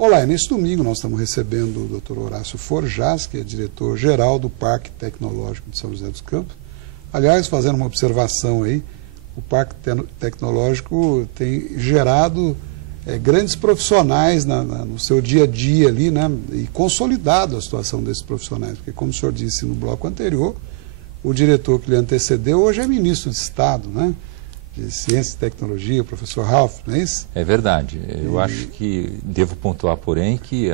Olá, nesse domingo nós estamos recebendo o Dr. Horácio Forjaz, que é diretor-geral do Parque Tecnológico de São José dos Campos. Aliás, fazendo uma observação aí, o Parque Tecnológico tem gerado grandes profissionais no seu dia a dia ali, né, e consolidado a situação desses profissionais, porque como o senhor disse no bloco anterior, o diretor que lhe antecedeu hoje é ministro de Estado, né, de Ciência e Tecnologia, o professor Ralph, não é isso? É verdade. Eu acho que devo pontuar, porém, que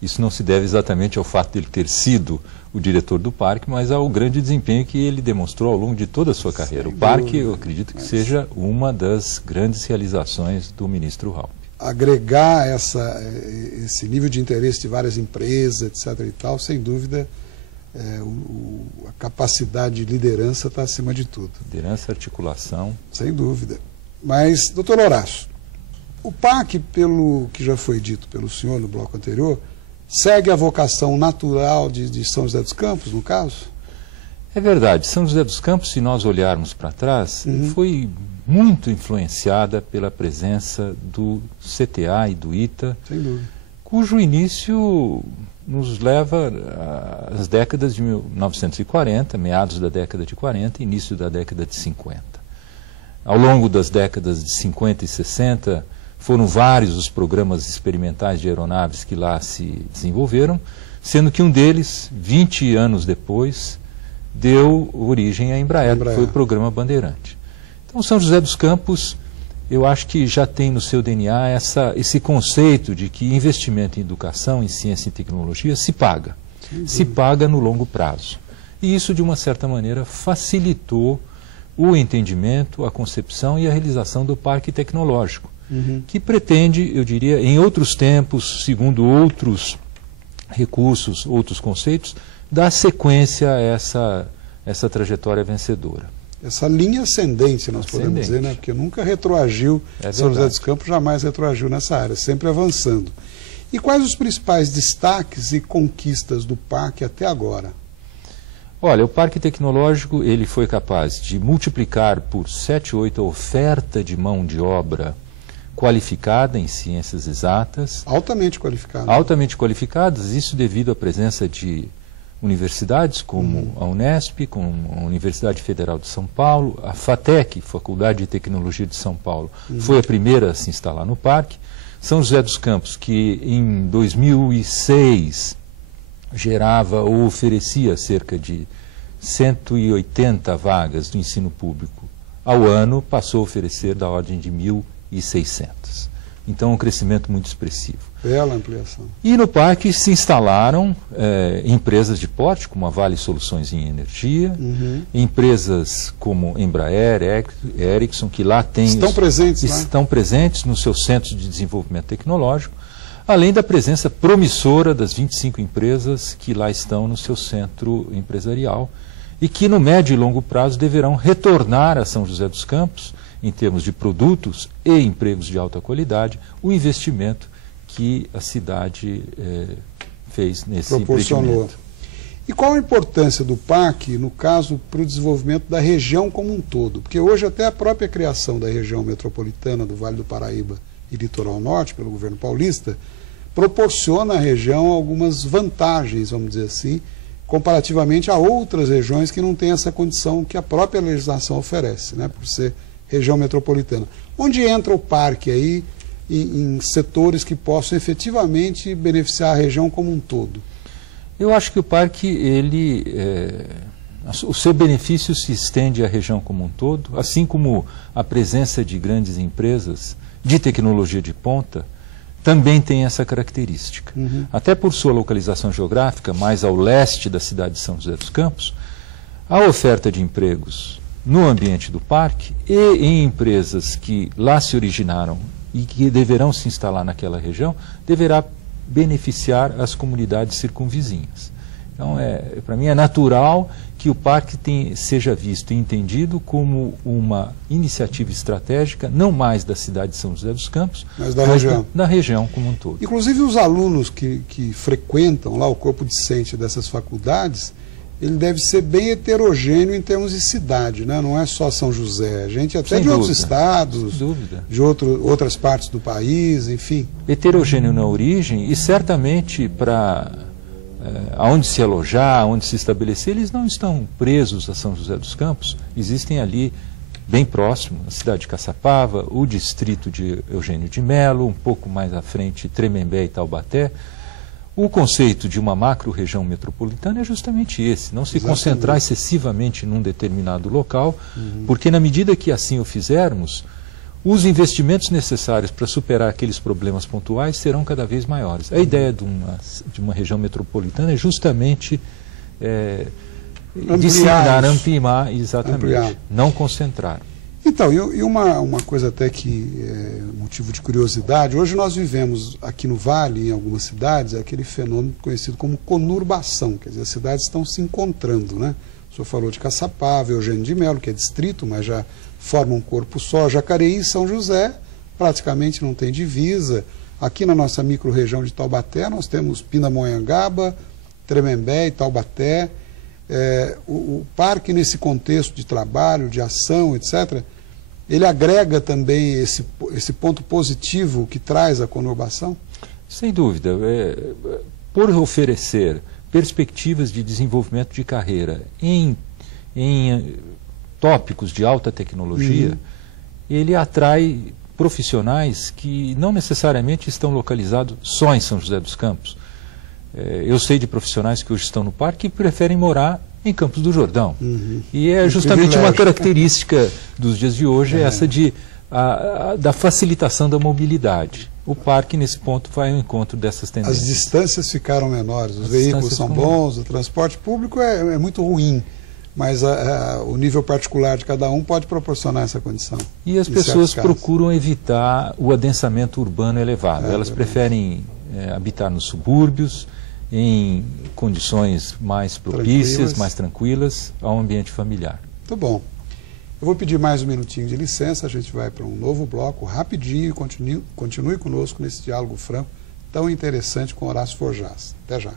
isso não se deve exatamente ao fato de ele ter sido o diretor do parque, mas ao grande desempenho que ele demonstrou ao longo de toda a sua carreira. O parque, eu acredito que seja uma das grandes realizações do ministro Ralph. Agregar esse nível de interesse de várias empresas, etc. e tal, sem dúvida, a capacidade de liderança está acima de tudo. Liderança, articulação. Sem dúvida. Mas, doutor Horácio, o parque, pelo que já foi dito pelo senhor no bloco anterior, segue a vocação natural de São José dos Campos, no caso? É verdade. São José dos Campos, se nós olharmos para trás, foi muito influenciada pela presença do CTA e do ITA, sem dúvida, cujo início nos leva às décadas de 1940, meados da década de 40 e início da década de 50. Ao longo das décadas de 50 e 60, foram vários os programas experimentais de aeronaves que lá se desenvolveram, sendo que um deles, 20 anos depois, deu origem à Embraer, que foi o programa Bandeirante. Então, São José dos Campos, eu acho que já tem no seu DNA esse conceito de que investimento em educação, em ciência e tecnologia se paga. Se paga no longo prazo. E isso, de uma certa maneira, facilitou o entendimento, a concepção e a realização do parque tecnológico, que pretende, eu diria, em outros tempos, segundo outros recursos, outros conceitos, dar sequência a essa trajetória vencedora. Essa linha ascendente, nós podemos dizer, né? Porque nunca retroagiu, São José dos Campos jamais retroagiu nessa área, sempre avançando. E quais os principais destaques e conquistas do parque até agora? Olha, o Parque Tecnológico ele foi capaz de multiplicar por 7, 8 a oferta de mão de obra qualificada em ciências exatas. Altamente qualificada. Altamente qualificadas, isso devido à presença de universidades como a Unesp, como a Universidade Federal de São Paulo, a FATEC, Faculdade de Tecnologia de São Paulo, foi a primeira a se instalar no parque. São José dos Campos, que em 2006 gerava ou oferecia cerca de 180 vagas do ensino público ao ano, passou a oferecer da ordem de 1.600. Então, um crescimento muito expressivo. Bela ampliação. E no parque se instalaram empresas de porte, como a Vale Soluções em Energia, empresas como Embraer, Ericsson, que lá estão presentes nos seus centros de desenvolvimento tecnológico, além da presença promissora das 25 empresas que lá estão no seu centro empresarial e que no médio e longo prazo deverão retornar a São José dos Campos, em termos de produtos e empregos de alta qualidade, o investimento que a cidade fez nesse empreendimento. E qual a importância do parque, no caso, para o desenvolvimento da região como um todo? Porque hoje até a própria criação da região metropolitana do Vale do Paraíba e Litoral Norte, pelo governo paulista, proporciona à região algumas vantagens, vamos dizer assim, comparativamente a outras regiões que não têm essa condição que a própria legislação oferece, né, por ser região metropolitana. Onde entra o parque aí em setores que possam efetivamente beneficiar a região como um todo? Eu acho que o parque, o seu benefício se estende à região como um todo, assim como a presença de grandes empresas de tecnologia de ponta também tem essa característica. Até por sua localização geográfica, mais ao leste da cidade de São José dos Campos, a oferta de empregos no ambiente do parque e em empresas que lá se originaram e que deverão se instalar naquela região, deverá beneficiar as comunidades circunvizinhas. Então, para mim é natural que o parque seja visto e entendido como uma iniciativa estratégica, não mais da cidade de São José dos Campos, mas da região como um todo. Inclusive os alunos que frequentam lá o corpo discente dessas faculdades ele deve ser bem heterogêneo em termos de cidade, né? Não é só São José, gente até Sem de dúvida, outros estados, sem dúvida, de outras partes do país, enfim. Heterogêneo na origem e certamente para aonde se alojar, aonde se estabelecer, eles não estão presos a São José dos Campos, existem ali bem próximo, a cidade de Caçapava, o distrito de Eugênio de Melo, um pouco mais à frente Tremembé e Taubaté. O conceito de uma macro-região metropolitana é justamente esse, não se concentrar excessivamente num determinado local, porque na medida que assim o fizermos, os investimentos necessários para superar aqueles problemas pontuais serão cada vez maiores. A ideia de uma região metropolitana é justamente disseminar, ampliar, exatamente, não concentrar. Então, e uma coisa até que é motivo de curiosidade, hoje nós vivemos aqui no Vale, em algumas cidades, aquele fenômeno conhecido como conurbação, quer dizer, as cidades estão se encontrando, né? O senhor falou de Caçapava, Eugênio de Melo, que é distrito, mas já forma um corpo só. Jacareí e São José praticamente não tem divisa. Aqui na nossa micro-região de Taubaté nós temos Pindamonhangaba, Tremembé e Taubaté. O parque, nesse contexto de trabalho, de ação, etc., ele agrega também esse ponto positivo que traz a conurbação? Sem dúvida. Por oferecer perspectivas de desenvolvimento de carreira em tópicos de alta tecnologia, ele atrai profissionais que não necessariamente estão localizados só em São José dos Campos. Eu sei de profissionais que hoje estão no parque e preferem morar em Campos do Jordão. E é justamente uma característica dos dias de hoje, essa da facilitação da mobilidade. O parque, nesse ponto, vai ao encontro dessas tendências. As distâncias ficaram menores, os veículos são bons, o transporte público é muito ruim, mas o nível particular de cada um pode proporcionar essa condição. E as pessoas procuram evitar o adensamento urbano elevado. Elas preferem habitar nos subúrbios, em condições mais propícias, mais tranquilas, ao ambiente familiar. Muito bom. Eu vou pedir mais um minutinho de licença, a gente vai para um novo bloco, rapidinho, e continue conosco nesse diálogo franco tão interessante com Horácio Forjaz. Até já.